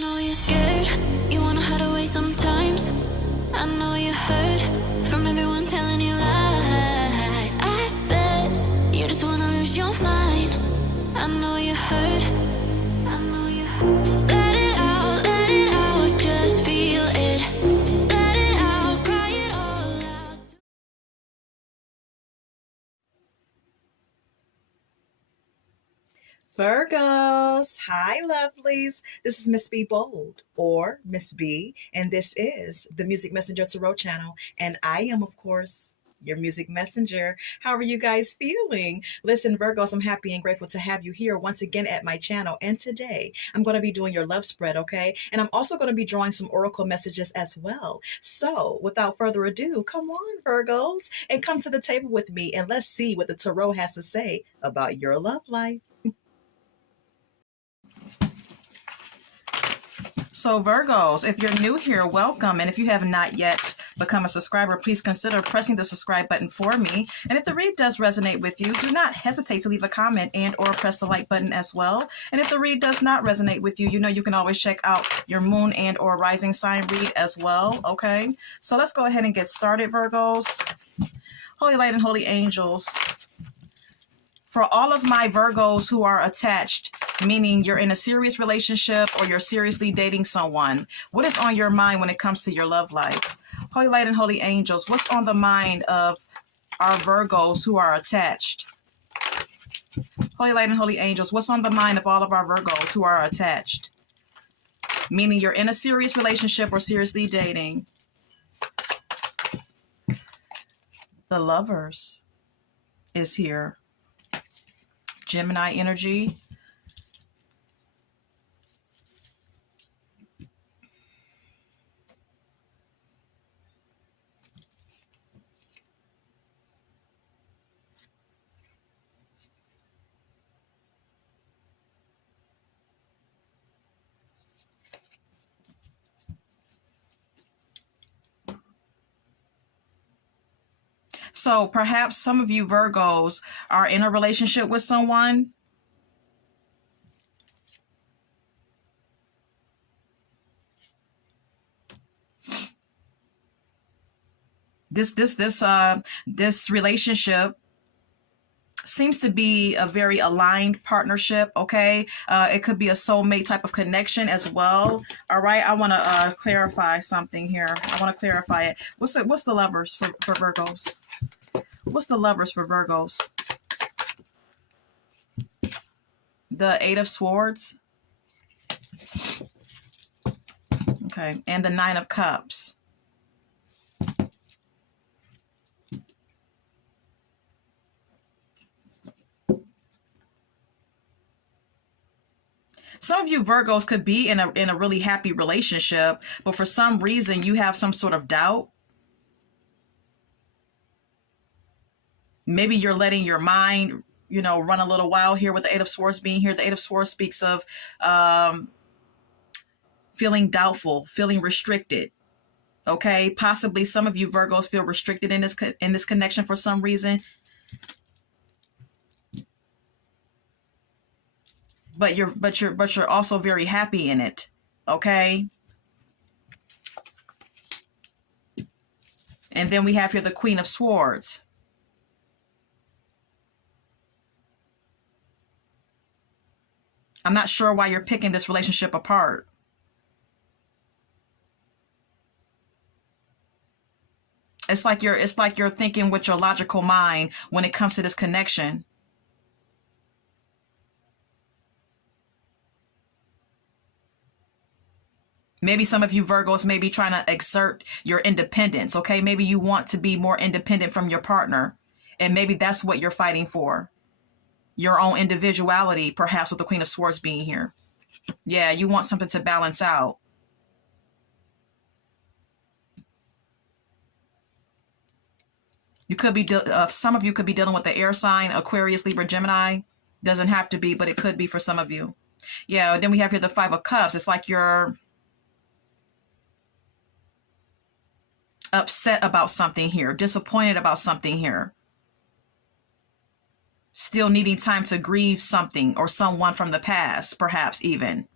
know you're scared, you wanna hide away sometimes. I know you hurt from everyone telling you lies. I bet you just wanna lose your mind. I know you hurt, I know you hurt. Let it out, just feel it. Let it out, cry it all out. Virgos, hi lovelies. This is Miss B Bold or Miss B, and this is the Music Messenger Tarot channel. And I am, of course, your music messenger. How are you guys feeling? Listen, Virgos, I'm happy and grateful to have you here once again at my channel. And today I'm going to be doing your love spread, okay? And I'm also going to be drawing some oracle messages as well. So without further ado, come on, Virgos, and come to the table with me and let's see what the tarot has to say about your love life. So Virgos, if you're new here, welcome. And if you have not yet become a subscriber, please consider pressing the subscribe button for me. And if the read does resonate with you, do not hesitate to leave a comment and or press the like button as well. And if the read does not resonate with you, you know you can always check out your moon and or rising sign read as well. Okay, so let's go ahead and get started, Virgos. Holy light and holy angels, for all of my Virgos who are attached, meaning you're in a serious relationship or you're seriously dating someone, what is on your mind when it comes to your love life? Holy light and holy angels, what's on the mind of our Virgos who are attached? Holy light and holy angels, what's on the mind of all of our Virgos who are attached? Meaning you're in a serious relationship or seriously dating. The Lovers is here. Gemini energy. So perhaps some of you Virgos are in a relationship with someone. This relationship seems to be a very aligned partnership. Okay, it could be a soulmate type of connection as well. All right, I want to clarify something here. I want to clarify it. What's the Lovers for Virgos? What's the Lovers for Virgos? The Eight of Swords. Okay, and the Nine of Cups. Some of you Virgos could be in a really happy relationship, but for some reason you have some sort of doubt. Maybe you're letting your mind, run a little wild here with the Eight of Swords being here. The Eight of Swords speaks of feeling doubtful, feeling restricted. Okay, possibly some of you Virgos feel restricted in this connection for some reason. But you're also very happy in it. Okay. And then we have here the Queen of Swords. I'm not sure why you're picking this relationship apart. It's like you're thinking with your logical mind when it comes to this connection. Maybe some of you Virgos may be trying to exert your independence, okay? Maybe you want to be more independent from your partner, and maybe that's what you're fighting for. Your own individuality, perhaps with the Queen of Swords being here. Yeah, you want something to balance out. You could be, some of you could be dealing with the air sign, Aquarius, Libra, Gemini. Doesn't have to be, but it could be for some of you. Yeah, then we have here the Five of Cups. It's like you're upset about something here, disappointed about something here, still needing time to grieve something or someone from the past, perhaps even.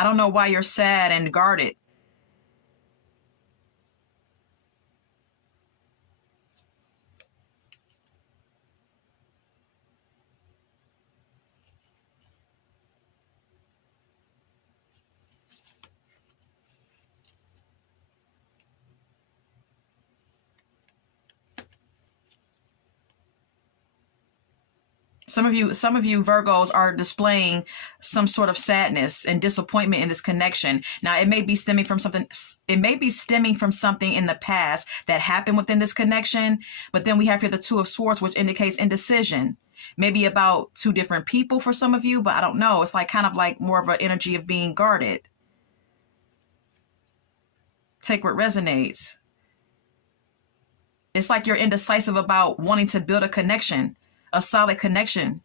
I don't know why you're sad and guarded. Some of you Virgos are displaying some sort of sadness and disappointment in this connection. Now, it may be stemming from something. It may be stemming from something in the past that happened within this connection. But then we have here the Two of Swords, which indicates indecision. Maybe about two different people for some of you, but I don't know. It's like kind of like more of an energy of being guarded. Take what resonates. It's like you're indecisive about wanting to build a connection, a solid connection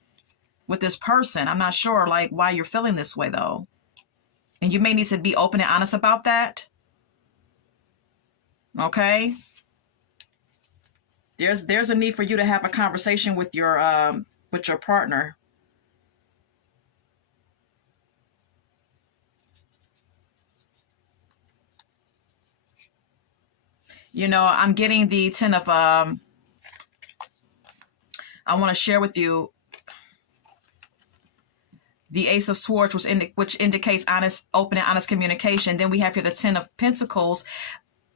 with this person. I'm not sure like why you're feeling this way though. And you may need to be open and honest about that. Okay. There's a need for you to have a conversation with your partner. You know, I'm getting the 10 of I want to share with you the Ace of Swords, which indicates honest, open and honest communication. Then we have here the 10 of Pentacles,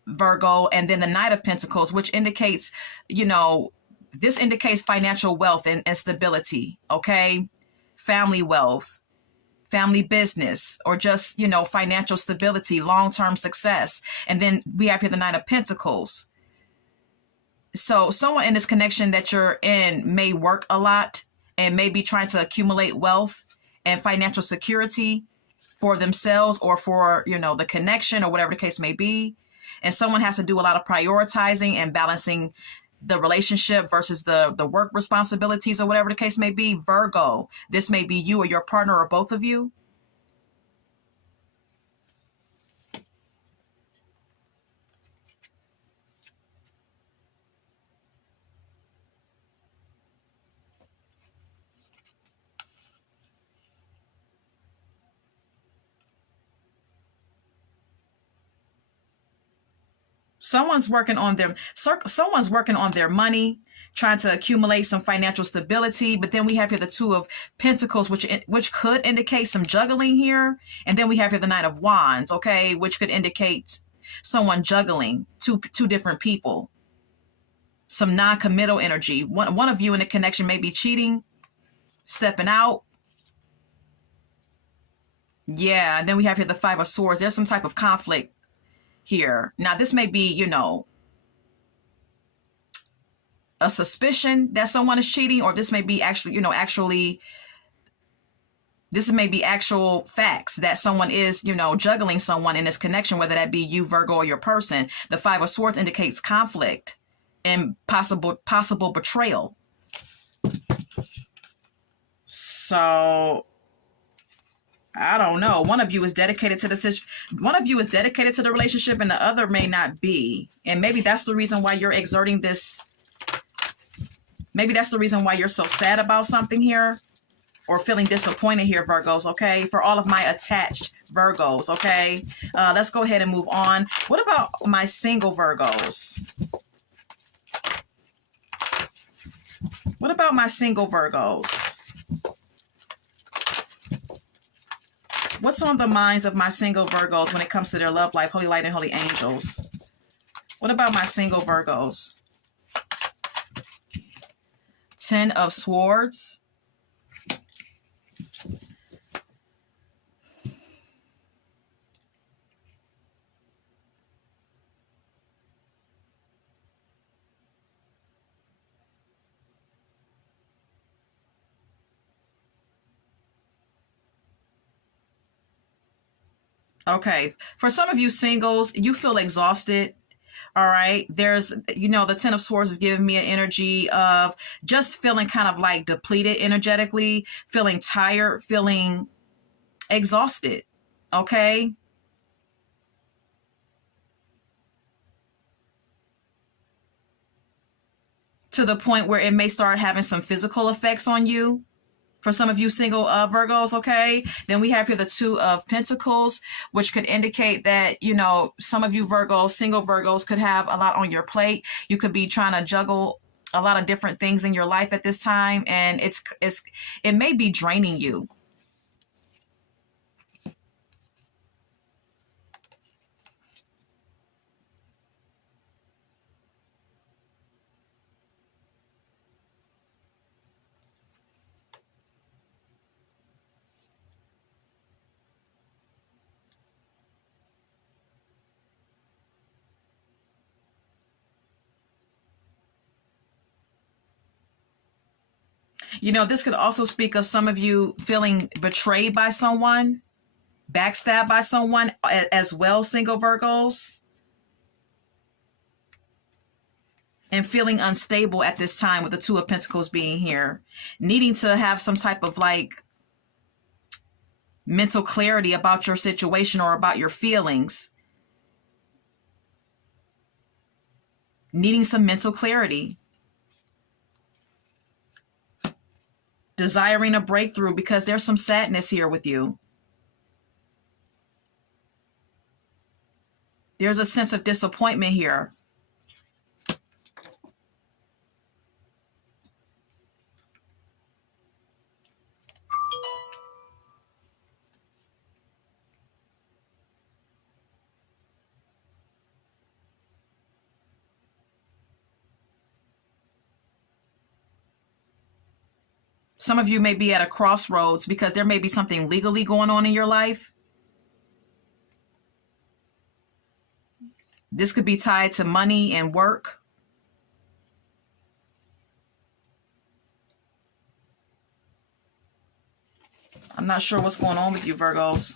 Virgo, and then the Knight of Pentacles, which indicates, you know, this indicates financial wealth and stability, okay? Family wealth, family business, or just, you know, financial stability, long-term success. And then we have here the Knight of Pentacles. So someone in this connection that you're in may work a lot and may be trying to accumulate wealth and financial security for themselves or for, you know, the connection or whatever the case may be. And someone has to do a lot of prioritizing and balancing the relationship versus the work responsibilities or whatever the case may be. Virgo, this may be you or your partner or both of you. Someone's working on their money, trying to accumulate some financial stability. But then we have here the Two of Pentacles, which could indicate some juggling here. And then we have here the Knight of Wands, okay, which could indicate someone juggling two different people. Some non-committal energy. One of you in the connection may be cheating, stepping out. Yeah, and then we have here the Five of Swords. There's some type of conflict here. Now, this may be, you know, a suspicion that someone is cheating, or this may be actually, you know, this may be actual facts that someone is, you know, juggling someone in this connection, whether that be you, Virgo, or your person. The Five of Swords indicates conflict and possible betrayal. So I don't know. One of you is dedicated to the relationship, and the other may not be. And maybe that's the reason why you're exerting this. Maybe that's the reason why you're so sad about something here, or feeling disappointed here, Virgos. Okay, for all of my attached Virgos. Okay, let's go ahead and move on. What about my single Virgos? What about my single Virgos? What's on the minds of my single Virgos when it comes to their love life, holy light and holy angels? What about my single Virgos? 10 of Swords. Okay, for some of you singles, you feel exhausted. All right, there's, you know, the 10 of Swords is giving me an energy of just feeling kind of like depleted energetically, feeling tired, feeling exhausted. Okay. To the point where it may start having some physical effects on you. For some of you single Virgos, okay? Then we have here the Two of Pentacles, which could indicate that, you know, some of you Virgos, single Virgos, could have a lot on your plate. You could be trying to juggle a lot of different things in your life at this time, and it may be draining you. You know, this could also speak of some of you feeling betrayed by someone, backstabbed by someone as well, single Virgos, and feeling unstable at this time with the Two of Pentacles being here, needing to have some type of like mental clarity about your situation or about your feelings, needing some mental clarity, desiring a breakthrough because there's some sadness here with you. There's a sense of disappointment here. Some of you may be at a crossroads because there may be something legally going on in your life. This could be tied to money and work. I'm not sure what's going on with you, Virgos.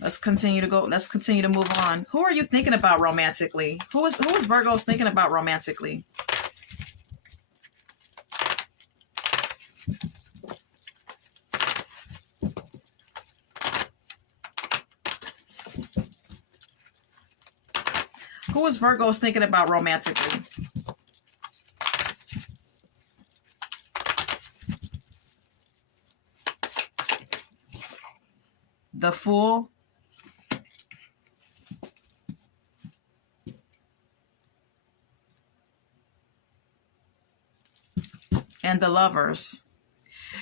Let's continue to move on. Who are you thinking about romantically? Who is Virgos thinking about romantically? Who is Virgos thinking about romantically? The Fool. And the Lovers.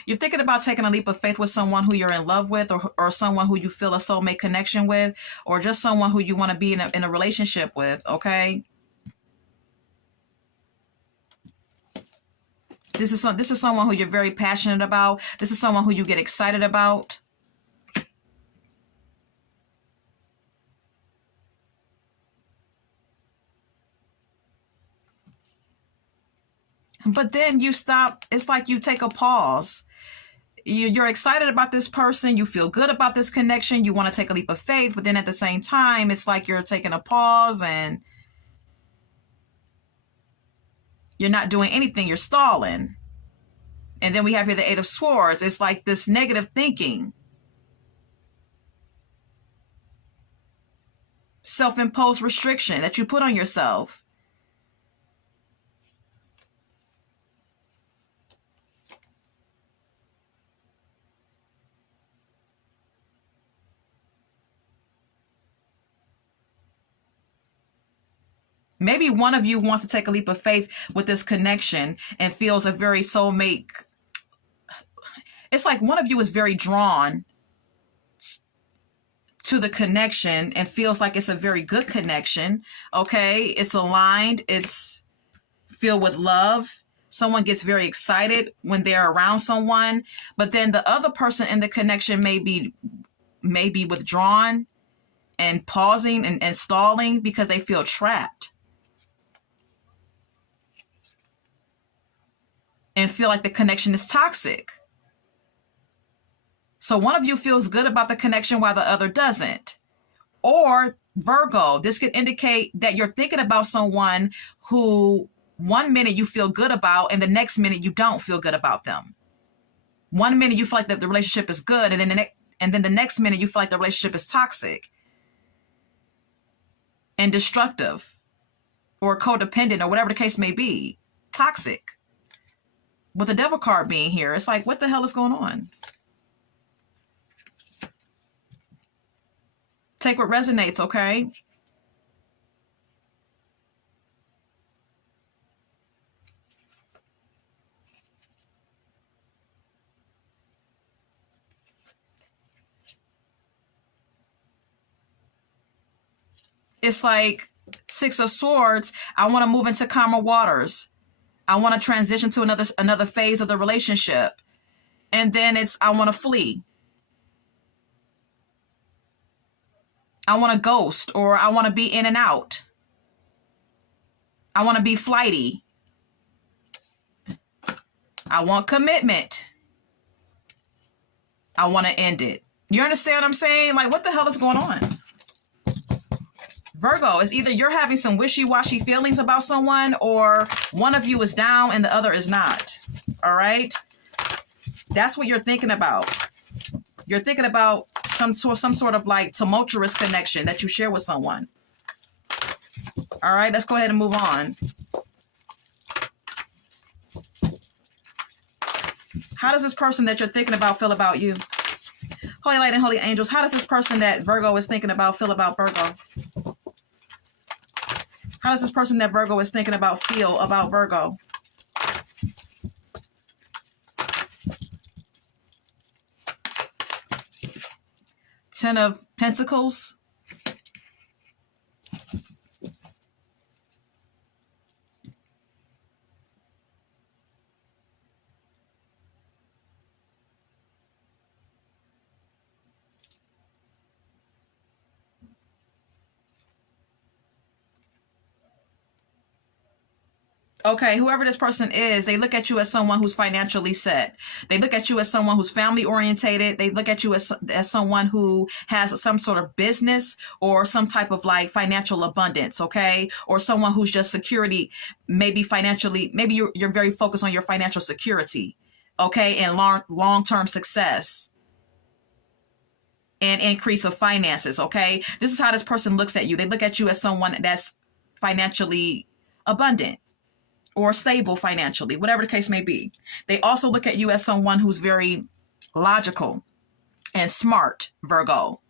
You're thinking about taking a leap of faith with someone who you're in love with, or someone who you feel a soulmate connection with, or just someone who you want to be in a relationship with, okay? This is someone who you're very passionate about. This is someone who you get excited about. But then you stop. It's like you take a pause. You're excited about this person. You feel good about this connection. You want to take a leap of faith. But then at the same time, it's like you're taking a pause and you're not doing anything. You're stalling. And then we have here the Eight of Swords. It's like this negative thinking. Self-imposed restriction that you put on yourself. Maybe one of you wants to take a leap of faith with this connection and feels a very soulmate. It's like one of you is very drawn to the connection and feels like it's a very good connection. Okay, it's aligned. It's filled with love. Someone gets very excited when they're around someone, but then the other person in the connection may be withdrawn and pausing and stalling because they feel trapped. And feel like the connection is toxic. So one of you feels good about the connection while the other doesn't. Or Virgo, this could indicate that you're thinking about someone who one minute you feel good about and the next minute you don't feel good about them. One minute you feel like that the relationship is good, and then the next minute you feel like the relationship is toxic and destructive or codependent or whatever the case may be. Toxic. with the devil card being here. It's like, what the hell is going on? Take what resonates, okay? It's like Six of Swords. I want to move into calmer waters. I want to transition to another phase of the relationship. And then it's, I want to flee. I want to ghost, or I want to be in and out. I want to be flighty. I want commitment. I want to end it. You understand what I'm saying? Like, what the hell is going on? Virgo, it's either you're having some wishy-washy feelings about someone, or one of you is down and the other is not. All right? That's what you're thinking about. You're thinking about some sort of like tumultuous connection that you share with someone. All right, let's go ahead and move on. How does this person that you're thinking about feel about you? Holy Light and Holy Angels, how does this person that Virgo is thinking about feel about Virgo? How does this person that Virgo is thinking about feel about Virgo? Ten of Pentacles. Okay, whoever this person is, they look at you as someone who's financially set. They look at you as someone who's family orientated. They look at you as someone who has some sort of business or some type of like financial abundance, okay? Or someone who's just security, maybe financially, maybe you're very focused on your financial security, okay? And long-term success and increase of finances, okay? This is how this person looks at you. They look at you as someone that's financially abundant or stable financially, whatever the case may be. They also look at you as someone who's very logical and smart, Virgo.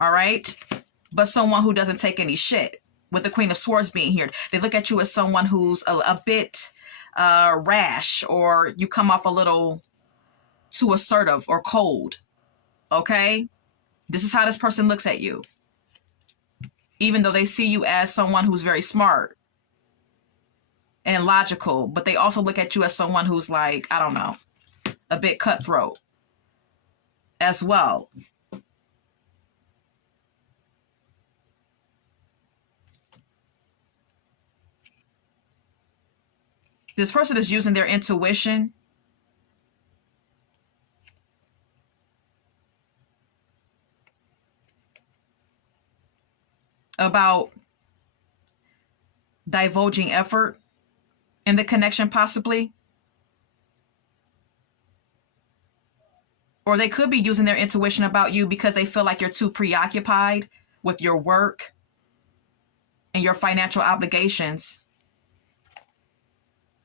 All right? But someone who doesn't take any shit, with the Queen of Swords being here. They look at you as someone who's a bit rash, or you come off a little too assertive or cold. Okay? This is how this person looks at you. Even though they see you as someone who's very smart and logical, but they also look at you as someone who's like, I don't know, a bit cutthroat as well. This person is using their intuition about divulging effort in the connection, possibly. Or they could be using their intuition about you because they feel like you're too preoccupied with your work and your financial obligations.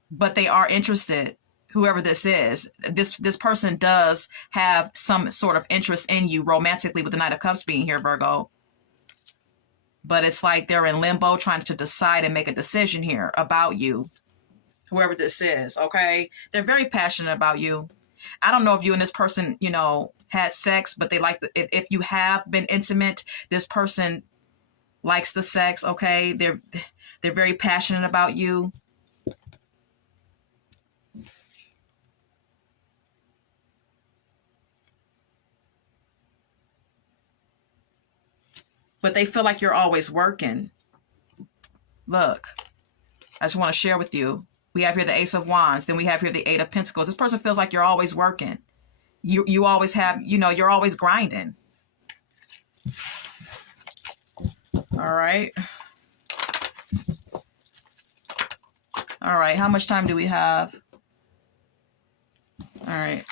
But they are interested, whoever this is. This person does have some sort of interest in you romantically, with the Knight of Cups being here, Virgo. But it's like they're in limbo trying to decide and make a decision here about you. Whoever this is, okay? They're very passionate about you. I don't know if you and this person, you know, had sex, but they like if you have been intimate, this person likes the sex, okay? They're very passionate about you. But they feel like you're always working. Look, I just want to share with you. We have here the Ace of Wands. Then we have here the Eight of Pentacles. This person feels like you're always working. You always have, you know, you're always grinding. All right. All right. How much time do we have? All right.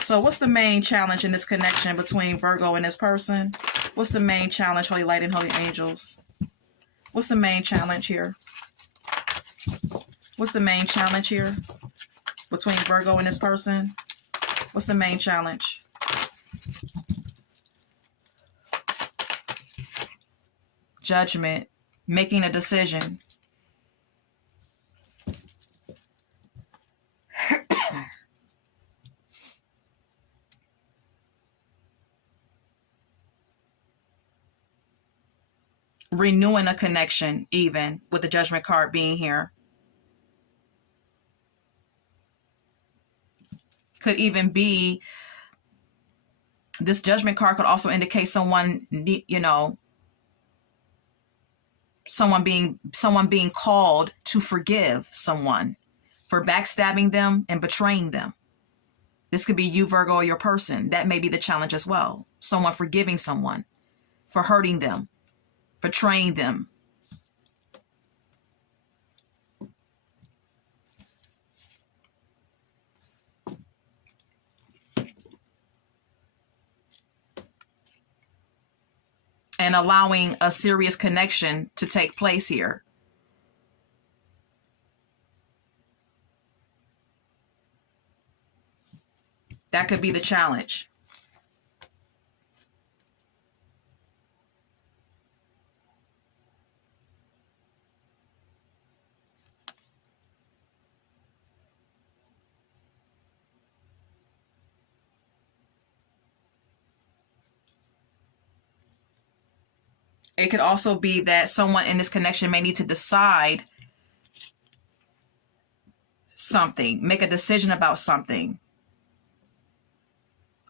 So what's the main challenge in this connection between Virgo and this person? What's the main challenge, Holy Light and Holy Angels? What's the main challenge here? What's the main challenge here between Virgo and this person? What's the main challenge? Judgment. Making a decision. Renewing a connection, even with the Judgment card being here. Could even be, this Judgment card could also indicate someone, you know, someone being called to forgive someone for backstabbing them and betraying them. This could be you, Virgo, or your person. That may be the challenge as well. Someone forgiving someone for hurting them, betraying them. And allowing a serious connection to take place here. That could be the challenge. It could also be that someone in this connection may need to decide something, make a decision about something,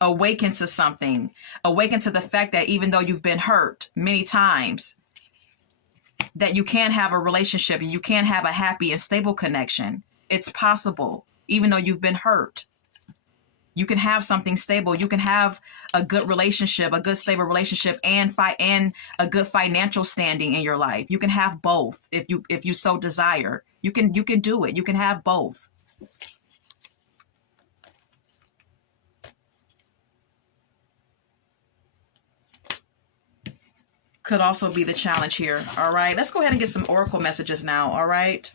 awaken to something, awaken to the fact that even though you've been hurt many times, that you can have a relationship and you can have a happy and stable connection. It's possible, even though you've been hurt. You can have something stable. You can have a good relationship, a good stable relationship, and a good financial standing in your life. You can have both if you so desire. You can do it. You can have both. Could also be the challenge here. All right, let's go ahead and get some oracle messages now. All right.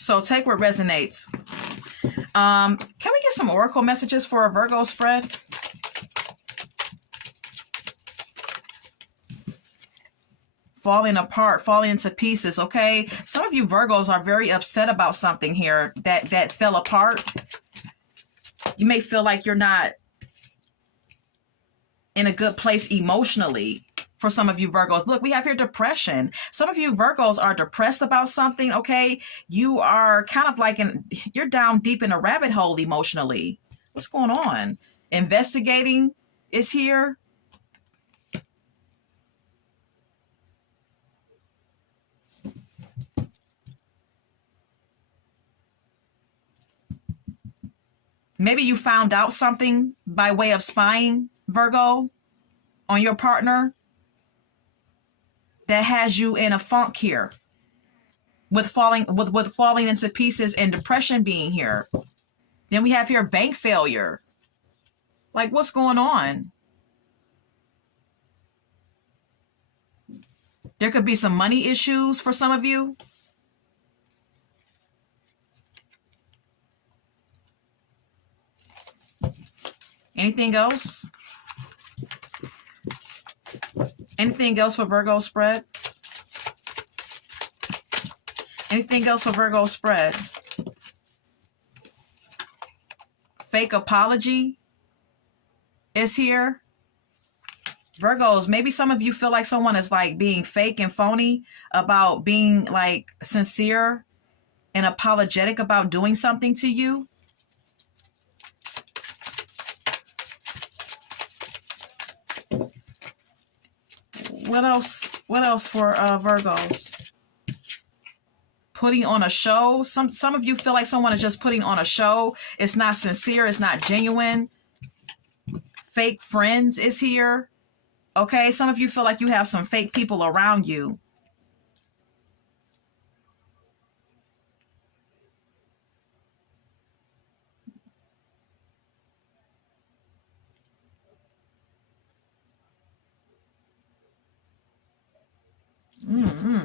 So take what resonates. Can we get some oracle messages for a Virgo spread? Falling apart, falling into pieces, okay? Some of you Virgos are very upset about something here that fell apart. You may feel like you're not in a good place emotionally. For some of you Virgos, look, we have here depression. Some of you Virgos are depressed about something, okay? You are kind of like you're down deep in a rabbit hole emotionally. What's going on? Investigating is here. Maybe you found out something by way of spying, Virgo, on your partner that has you in a funk here with falling into pieces and depression being here. Then we have here bank failure. Like, what's going on? There could be some money issues for some of you. Anything else? Anything else for Virgo spread? Anything else for Virgo spread? Fake apology is here. Virgos, maybe some of you feel like someone is like being fake and phony about being like sincere and apologetic about doing something to you. What else? What else for Virgos? Putting on a show. Some of you feel like someone is just putting on a show. It's not sincere. It's not genuine. Fake friends is here. Okay, some of you feel like you have some fake people around you.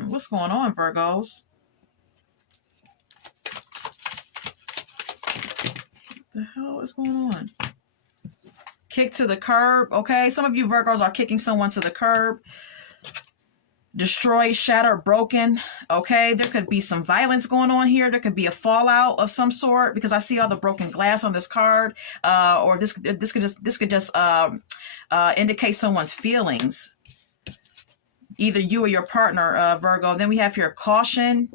What's going on, Virgos? What the hell is going on? Kick to the curb. Okay, some of you Virgos are kicking someone to the curb. Destroyed, shattered, broken. Okay, there could be some violence going on here. There could be a fallout of some sort because I see all the broken glass on this card. Or this could just indicate someone's feelings. Either you or your partner, Virgo. Then we have here caution.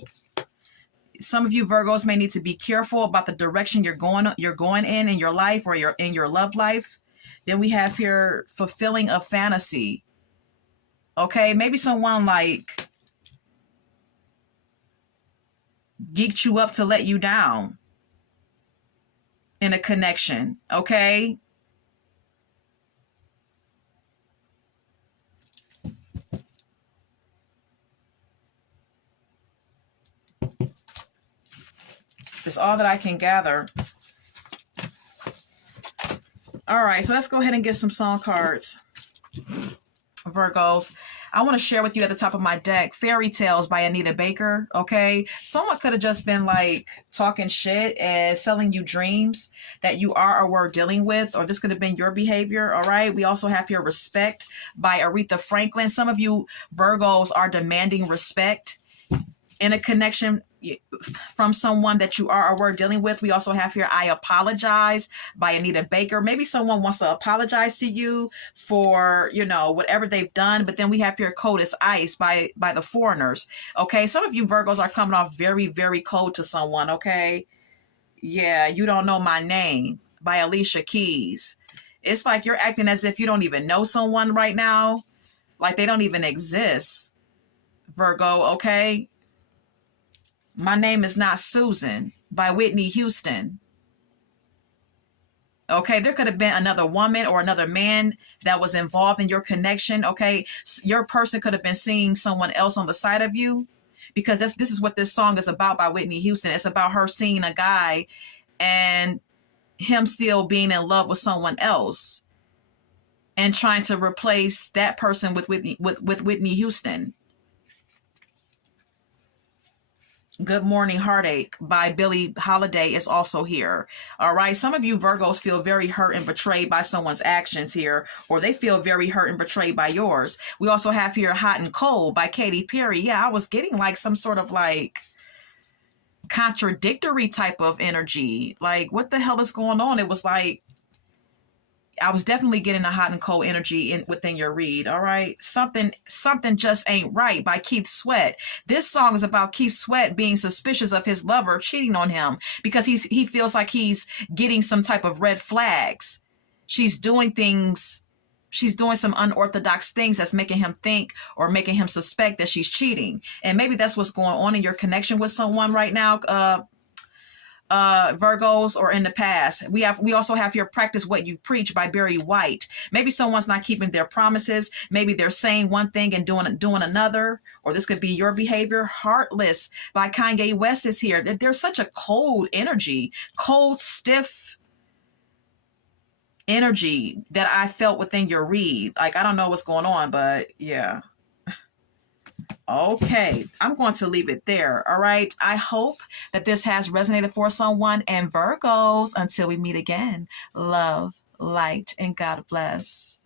Some of you Virgos may need to be careful about the direction you're going in your life or in your love life. Then we have here fulfilling a fantasy. Okay, maybe someone like geeked you up to let you down in a connection. Okay. That's all that I can gather. All right, so let's go ahead and get some song cards. Virgos, I want to share with you at the top of my deck Fairy Tales by Anita Baker. Okay, someone could have just been like talking shit and selling you dreams that you are or were dealing with, or this could have been your behavior. All right, we also have here Respect by Aretha Franklin. Some of you Virgos are demanding respect in a connection from someone that you are or were dealing with. We also have here I Apologize by Anita Baker. Maybe someone wants to apologize to you for, whatever they've done. But then we have here Cold as Ice by the Foreigners. Okay, some of you Virgos are coming off very, very cold to someone. Okay, yeah, You Don't Know My Name by Alicia Keys. It's like you're acting as if you don't even know someone right now, like they don't even exist, Virgo. Okay, My Name Is Not Susan by Whitney Houston. Okay, there could have been another woman or another man that was involved in your connection. Okay, your person could have been seeing someone else on the side of you, because this is what this song is about by Whitney Houston. It's about her seeing a guy and him still being in love with someone else and trying to replace that person with Whitney Houston. Good Morning Heartache by Billie Holiday is also here. All right. Some of you Virgos feel very hurt and betrayed by someone's actions here, or they feel very hurt and betrayed by yours. We also have here Hot and Cold by Katy Perry. Yeah, I was getting like some sort of like contradictory type of energy. Like, what the hell is going on? It was like, I was definitely getting a hot and cold energy within your read. All right. Something Just Ain't Right by Keith Sweat. This song is about Keith Sweat being suspicious of his lover cheating on him because he feels like he's getting some type of red flags. She's doing some unorthodox things that's making him think or making him suspect that she's cheating. And maybe that's what's going on in your connection with someone right now, Virgos, or in the past. We also have here Practice What You Preach by Barry White. Maybe someone's not keeping their promises. Maybe they're saying one thing and doing another, or this could be your behavior. Heartless by Kanye West is here. There's such a cold energy, cold, stiff energy that I felt within your read. Like, I don't know what's going on, but yeah. Okay, I'm going to leave it there. All right. I hope that this has resonated for someone. And Virgos, until we meet again, love, light, and God bless.